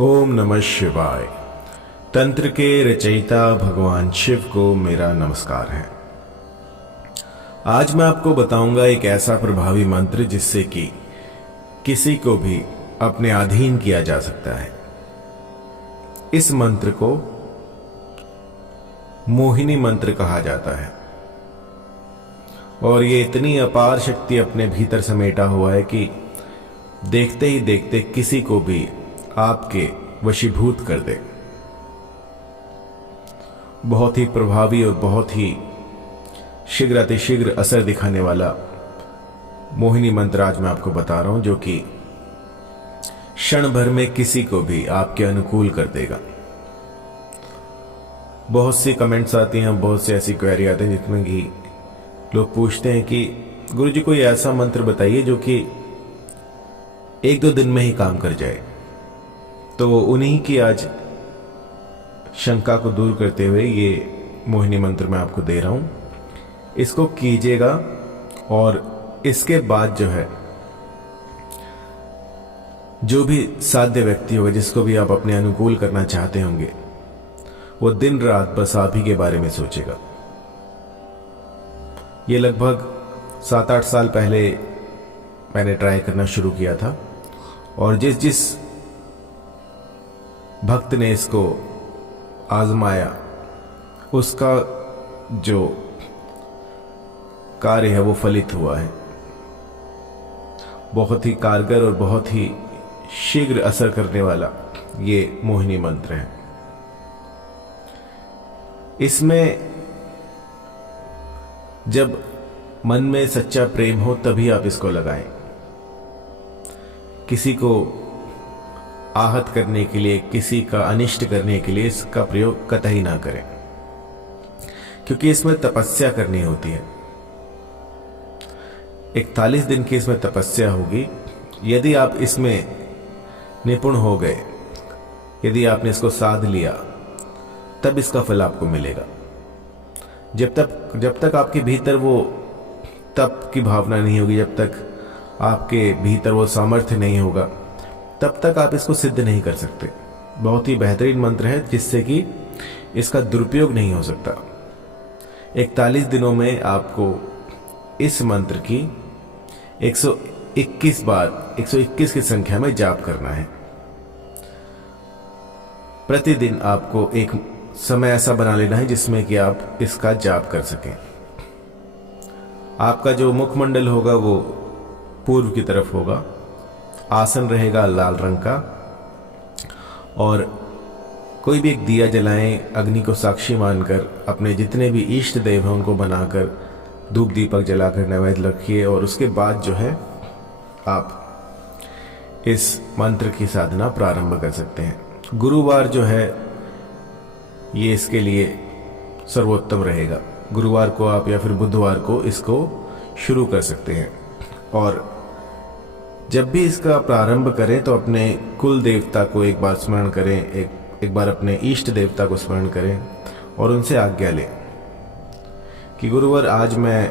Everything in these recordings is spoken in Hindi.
ओम नमः शिवाय। तंत्र के रचयिता भगवान शिव को मेरा नमस्कार है। आज मैं आपको बताऊंगा एक ऐसा प्रभावी मंत्र जिससे कि किसी को भी अपने अधीन किया जा सकता है। इस मंत्र को मोहिनी मंत्र कहा जाता है और ये इतनी अपार शक्ति अपने भीतर समेटा हुआ है कि देखते ही देखते किसी को भी आपके वशीभूत कर दे। बहुत ही प्रभावी और बहुत ही शीघ्र अतिशीघ्र असर दिखाने वाला मोहिनी मंत्र आज मैं आपको बता रहा हूं, जो कि क्षण भर में किसी को भी आपके अनुकूल कर देगा। बहुत सी कमेंट्स आती हैं, बहुत सी ऐसी क्वेरी आती हैं जिसमें कि लोग पूछते हैं कि गुरुजी कोई ऐसा मंत्र बताइए जो कि एक दो दिन में ही काम कर जाए। तो उन्हीं की आज शंका को दूर करते हुए ये मोहिनी मंत्र मैं आपको दे रहा हूं। इसको कीजिएगा और इसके बाद जो है, जो भी साध्य व्यक्ति होगा जिसको भी आप अपने अनुकूल करना चाहते होंगे, वो दिन रात बस आप ही के बारे में सोचेगा। ये लगभग 7-8 साल पहले मैंने ट्राई करना शुरू किया था और जिस जिस भक्त ने इसको आजमाया उसका जो कार्य है वो फलित हुआ है। बहुत ही कारगर और बहुत ही शीघ्र असर करने वाला ये मोहिनी मंत्र है। इसमें जब मन में सच्चा प्रेम हो तभी आप इसको लगाएं। किसी को आहत करने के लिए, किसी का अनिष्ट करने के लिए इसका प्रयोग कतई ना करें, क्योंकि इसमें तपस्या करनी होती है। 41 दिन की इसमें तपस्या होगी। यदि आप इसमें निपुण हो गए, यदि आपने इसको साध लिया, तब इसका फल आपको मिलेगा। जब तक आपके भीतर वो तप की भावना नहीं होगी, जब तक आपके भीतर वो सामर्थ्य नहीं होगा, तब तक आप इसको सिद्ध नहीं कर सकते। बहुत ही बेहतरीन मंत्र है जिससे कि इसका दुरुपयोग नहीं हो सकता। 41 दिनों में आपको इस मंत्र की 121 बार 121 की संख्या में जाप करना है। प्रतिदिन आपको एक समय ऐसा बना लेना है जिसमें कि आप इसका जाप कर सकें। आपका जो मुखमंडल होगा वो पूर्व की तरफ होगा। आसन रहेगा लाल रंग का और कोई भी एक दिया जलाएं, अग्नि को साक्षी मानकर अपने जितने भी इष्ट देव हैं उनको बनाकर धूप दीपक जलाकर नैवेद्य रखिए और उसके बाद जो है आप इस मंत्र की साधना प्रारंभ कर सकते हैं। गुरुवार जो है ये इसके लिए सर्वोत्तम रहेगा। गुरुवार को आप या फिर बुधवार को इसको शुरू कर सकते हैं और जब भी इसका प्रारंभ करें तो अपने कुल देवता को एक बार स्मरण करें, एक बार अपने इष्ट देवता को स्मरण करें और उनसे आज्ञा लें कि गुरुवार आज मैं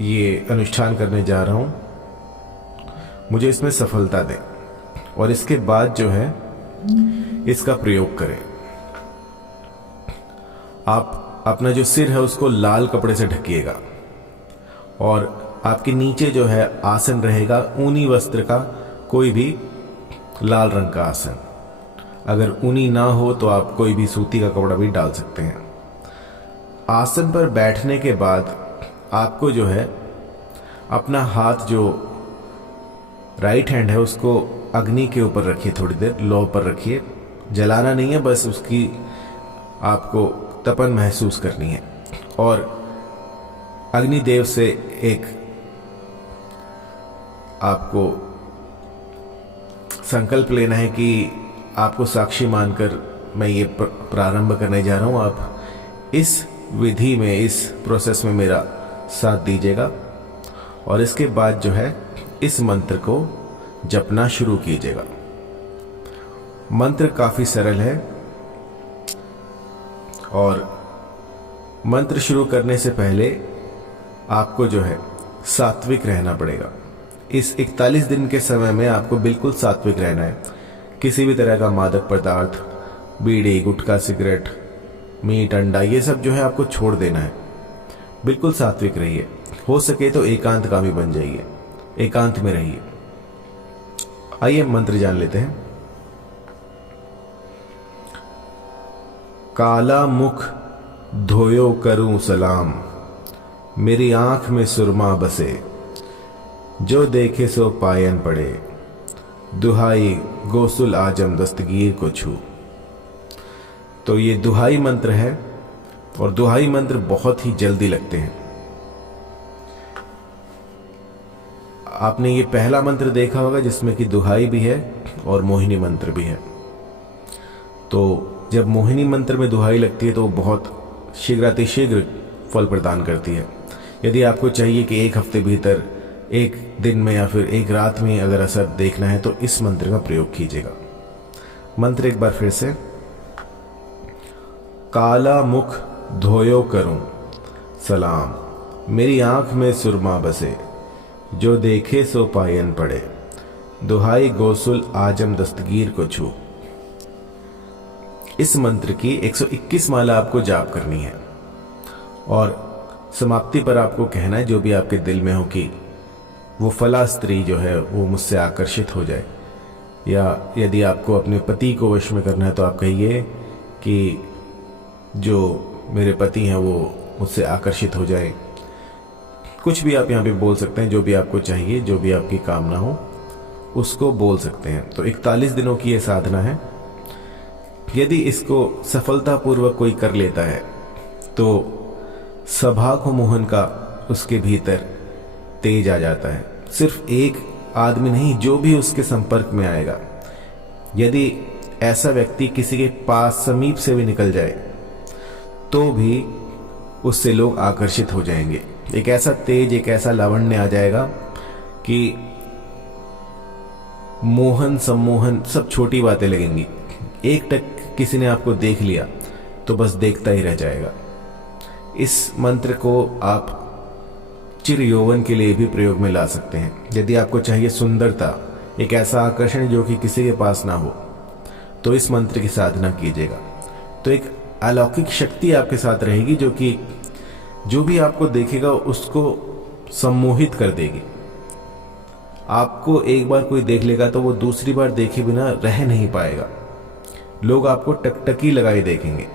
ये अनुष्ठान करने जा रहा हूं, मुझे इसमें सफलता दें। और इसके बाद जो है इसका प्रयोग करें। आप अपना जो सिर है उसको लाल कपड़े से ढकिएगा और आपके नीचे जो है आसन रहेगा ऊनी वस्त्र का, कोई भी लाल रंग का आसन। अगर ऊनी ना हो तो आप कोई भी सूती का कपड़ा भी डाल सकते हैं। आसन पर बैठने के बाद आपको जो है अपना हाथ, जो राइट हैंड है, उसको अग्नि के ऊपर रखिए, थोड़ी देर लो पर रखिए। जलाना नहीं है, बस उसकी आपको तपन महसूस करनी है और अग्निदेव से एक आपको संकल्प लेना है कि आपको साक्षी मानकर मैं ये प्रारंभ करने जा रहा हूं। आप इस विधि में, इस प्रोसेस में मेरा साथ दीजिएगा और इसके बाद जो है इस मंत्र को जपना शुरू कीजिएगा। मंत्र काफी सरल है और मंत्र शुरू करने से पहले आपको जो है सात्विक रहना पड़ेगा। इस 41 दिन के समय में आपको बिल्कुल सात्विक रहना है। किसी भी तरह का मादक पदार्थ, बीड़ी, गुटखा, सिगरेट, मीट, अंडा, ये सब जो है आपको छोड़ देना है। बिल्कुल सात्विक रहिए। हो सके तो एकांतकामी बन जाइए, एकांत में रहिए। आइए मंत्र जान लेते हैं। काला मुख धोयो करूं सलाम, मेरी आंख में सुरमा बसे, जो देखे सो पायन पड़े, दुहाई गोसुल आजम दस्तगीर को छू। तो ये दुहाई मंत्र है और दुहाई मंत्र बहुत ही जल्दी लगते हैं। आपने ये पहला मंत्र देखा होगा जिसमें कि दुहाई भी है और मोहिनी मंत्र भी है। तो जब मोहिनी मंत्र में दुहाई लगती है तो वो बहुत शीघ्रातिशीघ्र फल प्रदान करती है। यदि आपको चाहिए कि एक हफ्ते भीतर, एक दिन में या फिर एक रात में अगर असर देखना है तो इस मंत्र का प्रयोग कीजिएगा। मंत्र एक बार फिर से। काला मुख धोयो करूं सलाम, मेरी आंख में सुरमा बसे, जो देखे सो पायन पड़े, दुहाई गोसुल आजम दस्तगीर को छू। इस मंत्र की 121 माला आपको जाप करनी है और समाप्ति पर आपको कहना है, जो भी आपके दिल में हो, कि वो फला स्त्री जो है वो मुझसे आकर्षित हो जाए, या यदि आपको अपने पति को वश में करना है तो आप कहिए कि जो मेरे पति हैं वो मुझसे आकर्षित हो जाए। कुछ भी आप यहाँ पे बोल सकते हैं, जो भी आपको चाहिए, जो भी आपकी कामना हो उसको बोल सकते हैं। तो 41 दिनों की ये साधना है। यदि इसको सफलतापूर्वक कोई कर लेता है तो सभा को मोहन का उसके भीतर तेज आ जाता है। सिर्फ एक आदमी नहीं, जो भी उसके संपर्क में आएगा, यदि ऐसा व्यक्ति किसी के पास समीप से भी निकल जाए तो भी उससे लोग आकर्षित हो जाएंगे। एक ऐसा तेज, एक ऐसा लावण्य आ जाएगा कि मोहन सम्मोहन सब छोटी बातें लगेंगी। एक टक किसी ने आपको देख लिया तो बस देखता ही रह जाएगा। इस मंत्र को आप चिर यौवन के लिए भी प्रयोग में ला सकते हैं। यदि आपको चाहिए सुंदरता, एक ऐसा आकर्षण जो कि किसी के पास ना हो, तो इस मंत्र की साधना कीजिएगा। तो एक अलौकिक शक्ति आपके साथ रहेगी जो कि जो भी आपको देखेगा उसको सम्मोहित कर देगी। आपको एक बार कोई देख लेगा तो वो दूसरी बार देखे बिना रह नहीं पाएगा। लोग आपको टकटकी लगाए देखेंगे।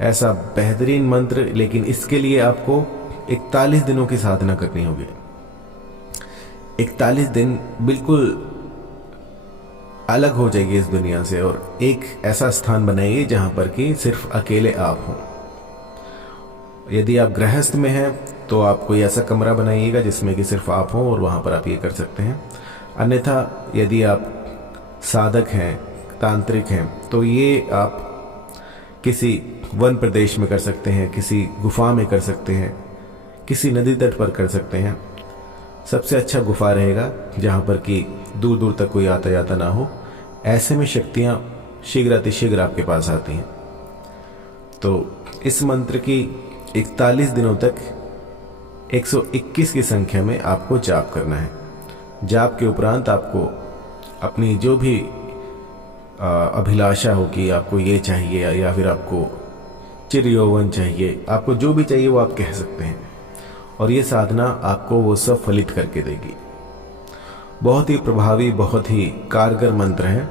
ऐसा बेहतरीन मंत्र, लेकिन इसके लिए आपको 41 दिनों की साधना करनी होगी। 41 दिन बिल्कुल अलग हो जाएगी इस दुनिया से और एक ऐसा स्थान बनाइए जहां पर कि सिर्फ अकेले आप हों। यदि आप गृहस्थ में हैं तो आप कोई ऐसा कमरा बनाइएगा जिसमें कि सिर्फ आप हों और वहां पर आप ये कर सकते हैं। अन्यथा यदि आप साधक हैं, तांत्रिक हैं, तो ये आप किसी वन प्रदेश में कर सकते हैं, किसी गुफा में कर सकते हैं, किसी नदी तट पर कर सकते हैं। सबसे अच्छा गुफा रहेगा जहां पर कि दूर दूर तक कोई आता जाता ना हो। ऐसे में शक्तियां शीघ्रातिशीघ्र आपके पास आती हैं। तो इस मंत्र की 41 दिनों तक 121 की संख्या में आपको जाप करना है। जाप के उपरांत आपको अपनी जो भी अभिलाषा हो कि आपको ये चाहिए या फिर आपको चिर यौवन चाहिए, आपको जो भी चाहिए वो आप कह सकते हैं और ये साधना आपको वो सब फलित करके देगी। बहुत ही प्रभावी, बहुत ही कारगर मंत्र है।